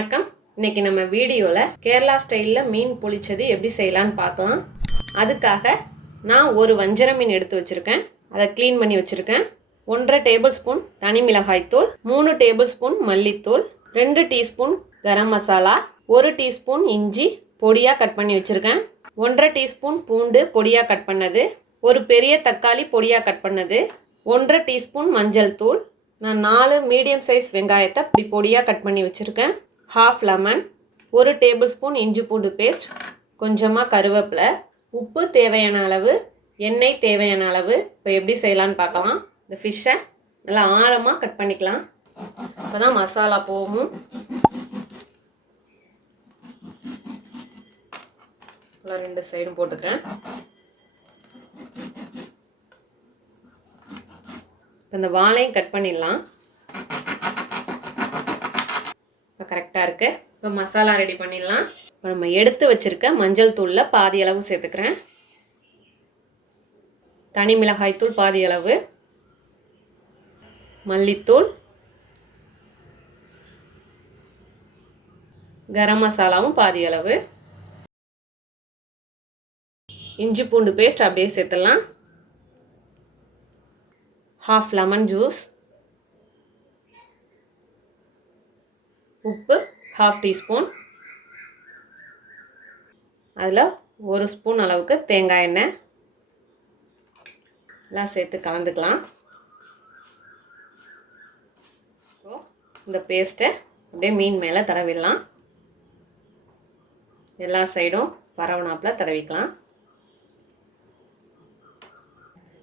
வணக்கம். இன்னைக்கு நம்ம வீடியோவில் கேரளா ஸ்டைலில் மீன் பொளிச்சது எப்படி செய்யலான்னு பார்க்கலாம். அதுக்காக நான் ஒரு வஞ்சர மீன் எடுத்து வச்சுருக்கேன். அதை க்ளீன் பண்ணி வச்சுருக்கேன். 1.5 டேபிள் ஸ்பூன் தனி மிளகாய்த்தூள், 3 டேபிள் ஸ்பூன் மல்லித்தூள், 2 டீஸ்பூன் கரம் மசாலா, 1 டீஸ்பூன் இஞ்சி பொடியாக கட் பண்ணி வச்சுருக்கேன், 1.5 டீஸ்பூன் பூண்டு பொடியாக கட் பண்ணது, ஒரு பெரிய தக்காளி பொடியாக கட் பண்ணது, 1.5 டீஸ்பூன் மஞ்சள் தூள், நான் 4 மீடியம் சைஸ் வெங்காயத்தை இப்படி பொடியாக கட் பண்ணி வச்சுருக்கேன், ஹாஃப் லெமன், 1 டேபிள் ஸ்பூன் இஞ்சி பூண்டு பேஸ்ட், கொஞ்சமாக கருவேப்பிலை, உப்பு தேவையான அளவு, எண்ணெய் தேவையான அளவு. இப்போ எப்படி செய்யலான்னு பார்க்கலாம். இந்த ஃபிஷ்ஷை நல்லா ஆழமாக கட் பண்ணிக்கலாம். இப்போ தான் மசாலா போகும். நல்லா 2 சைடும் போட்டுக்கிறேன். இந்த வாழையும் கட் பண்ணிடலாம். இப்போ கரெக்டாக இருக்குது. இப்போ மசாலா ரெடி பண்ணிடலாம். இப்போ நம்ம எடுத்து வச்சுருக்க மஞ்சள் தூளில் பாதி அளவு சேர்த்துக்கிறேன், தனி மிளகாய் தூள் பாதி அளவு, மல்லித்தூள், கரம் மசாலாவும் பாதி அளவு, இஞ்சி பூண்டு பேஸ்ட் அப்படியே சேர்த்துடலாம், ஹாஃப் லெமன் ஜூஸ், உப்பு ஹாஃப் டீஸ்பூன், அதில் 1 ஸ்பூன் அளவுக்கு தேங்காய் எண்ணெய் எல்லாம் சேர்த்து கலந்துக்கலாம். இந்த பேஸ்ட்டை அப்படியே மீன் மேலே தடவிடலாம். எல்லா சைடும் பரவனாப்பில் தடவிக்கலாம்.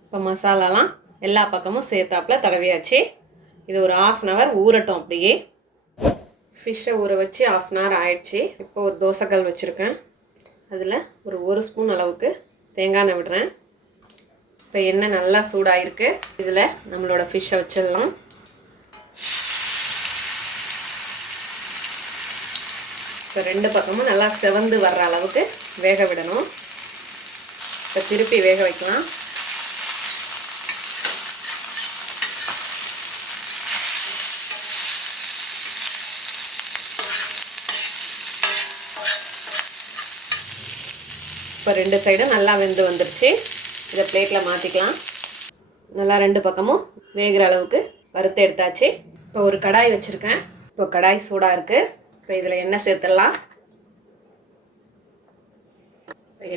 இப்போ மசாலாலாம் எல்லா பக்கமும் சேர்த்தாப்பில் தடவியாச்சு. இது ஒரு 1/2 அன் ஹவர் ஊறட்டும். அப்படியே ஃபிஷ்ஷை ஊற வச்சு 1/2 அன் ஹவர் ஆயிடுச்சு. இப்போ ஒரு தோசைக்கல் வச்சுருக்கேன். அதில் ஒரு 1 ஸ்பூன் அளவுக்கு தேங்காய் எண்ணெய் விடுறேன். இப்போ எண்ணெய் நல்லா சூடாகிருக்கு. இதில் நம்மளோட ஃபிஷ்ஷை வச்சிடலாம். இப்போ 2 பக்கமும் நல்லா செவந்து வர்ற அளவுக்கு வேக விடணும். இப்போ திருப்பி வேக வைக்கலாம். இப்போ 2 சைடும் நல்லா வெந்து வந்துருச்சு. இதை பிளேட்டில் மாற்றிக்கலாம். நல்லா 2 பக்கமும் வேகிற அளவுக்கு வறுத்து எடுத்தாச்சு. இப்போ ஒரு கடாய் வச்சுருக்கேன். இப்போ கடாய் சூடாக இருக்குது. இப்போ இதில் எண்ணெய் சேர்த்துடலாம்.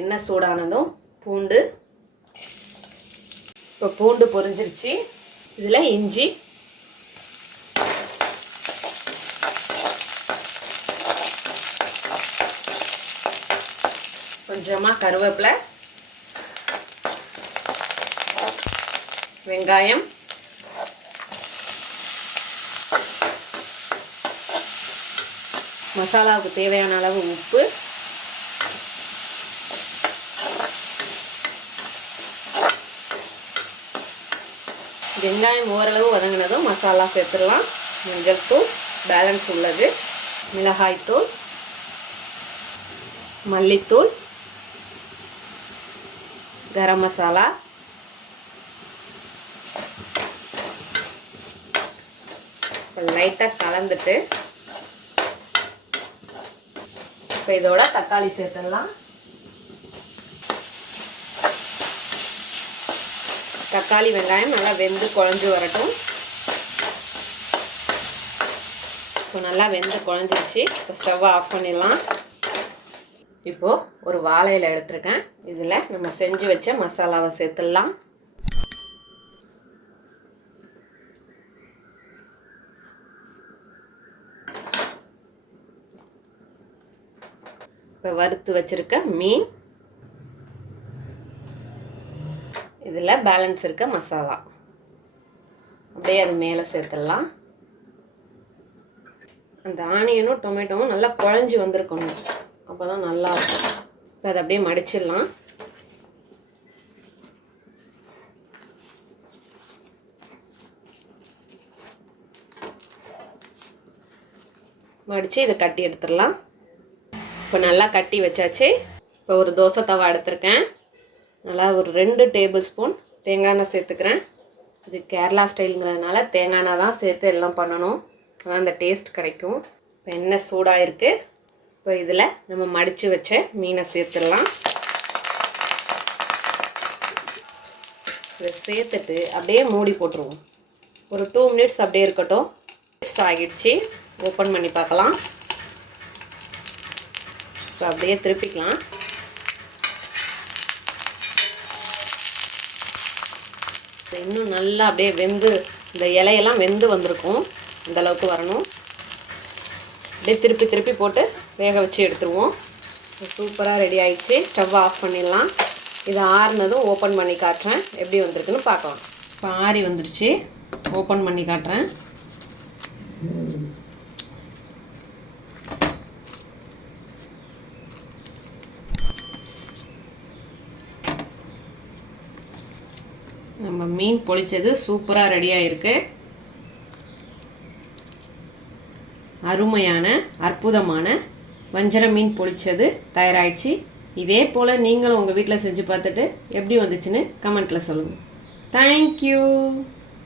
எண்ணெய் சூடானதும் பூண்டு, இப்போ பூண்டு பொரிஞ்சிருச்சு. இதில் இஞ்சி, கொஞ்சமாக கருவேப்பிலை, வெங்காயம், மசாலாவுக்கு தேவையான அளவு உப்பு, வெங்காயம் ஓரளவு வதங்கினதும் மசாலா சேர்த்துடலாம். மஞ்சள் தூள் பேலன்ஸ் உள்ளது, மிளகாய்த்தூள், மல்லித்தூள், கரம் மசாலா, லைட்டாக கலந்துட்டு இப்போ இதோட தக்காளி சேர்த்துடலாம். தக்காளி வெங்காயம் நல்லா வெந்து குழஞ்சி வரட்டும். இப்போ நல்லா வெந்து குழஞ்சிருச்சு. இப்போ ஸ்டவ்வை ஆஃப் பண்ணிடலாம். இப்போது ஒரு வாழை இலை எடுத்துருக்கேன். இதில் நம்ம செஞ்சு வச்ச மசாலாவை சேர்த்துடலாம். இப்போ வறுத்து வச்சுருக்க மீன், இதில் பேலன்ஸ் இருக்க மசாலா அப்படியே அது மேலே சேர்த்துடலாம். அந்த ஆனியனும் டொமேட்டோவும் நல்லா குழஞ்சி வந்திருக்கணும். அப்போ தான் நல்லா இருக்கும். இப்போ அதை அப்படியே மடிச்சிடலாம். மடித்து இதை கட்டி எடுத்துடலாம். இப்போ நல்லா கட்டி வச்சாச்சு. இப்போ ஒரு தோசை தவா எடுத்துருக்கேன். நல்லா ஒரு 2 டேபிள் ஸ்பூன் தேங்காய் எண்ணெய் சேர்த்துக்கிறேன். இது கேரளா ஸ்டைலுங்கிறதுனால தேங்காய் எண்ணெய் தான் சேர்த்து எல்லாம் பண்ணணும். அதான் அந்த டேஸ்ட் கிடைக்கும். இப்போ எண்ணெய் சூடாக இருக்குது. இப்போ இதில் நம்ம மடித்து வச்ச மீனை சேர்த்துடலாம். இதை சேர்த்துட்டு அப்படியே மூடி போட்டுருவோம். ஒரு 2 மினிட்ஸ் அப்படியே இருக்கட்டும். ஆகிடுச்சு. ஓப்பன் பண்ணி பார்க்கலாம். இப்போ அப்படியே திருப்பிக்கலாம். இன்னும் நல்லா அப்படியே வெந்து இந்த இலையெல்லாம் வெந்து வந்திருக்கும். இந்த அளவுக்கு வரணும். அப்படியே திருப்பி திருப்பி போட்டு வேக வச்சு எடுத்துருவோம். சூப்பராக ரெடி ஆயிடுச்சு. ஸ்டவ் ஆஃப் பண்ணிடலாம். இது ஆறுனதும் ஓப்பன் பண்ணி காட்டுறேன் எப்படி வந்திருக்குன்னு பார்க்கலாம். இப்போ ஆறி வந்துருச்சு. ஓப்பன் பண்ணி காட்டுறேன். நம்ம மீன் பொரிச்சது சூப்பராக ரெடியாக இருக்கு. அருமையான அற்புதமான வஞ்சர மீன் பொரிச்சது தயாராகிடுச்சு. இதே போல் நீங்களும் உங்கள் வீட்டில் செஞ்சு பார்த்துட்டு எப்படி வந்துச்சுன்னு கமெண்ட்டில் சொல்லுங்கள். தேங்க்யூ.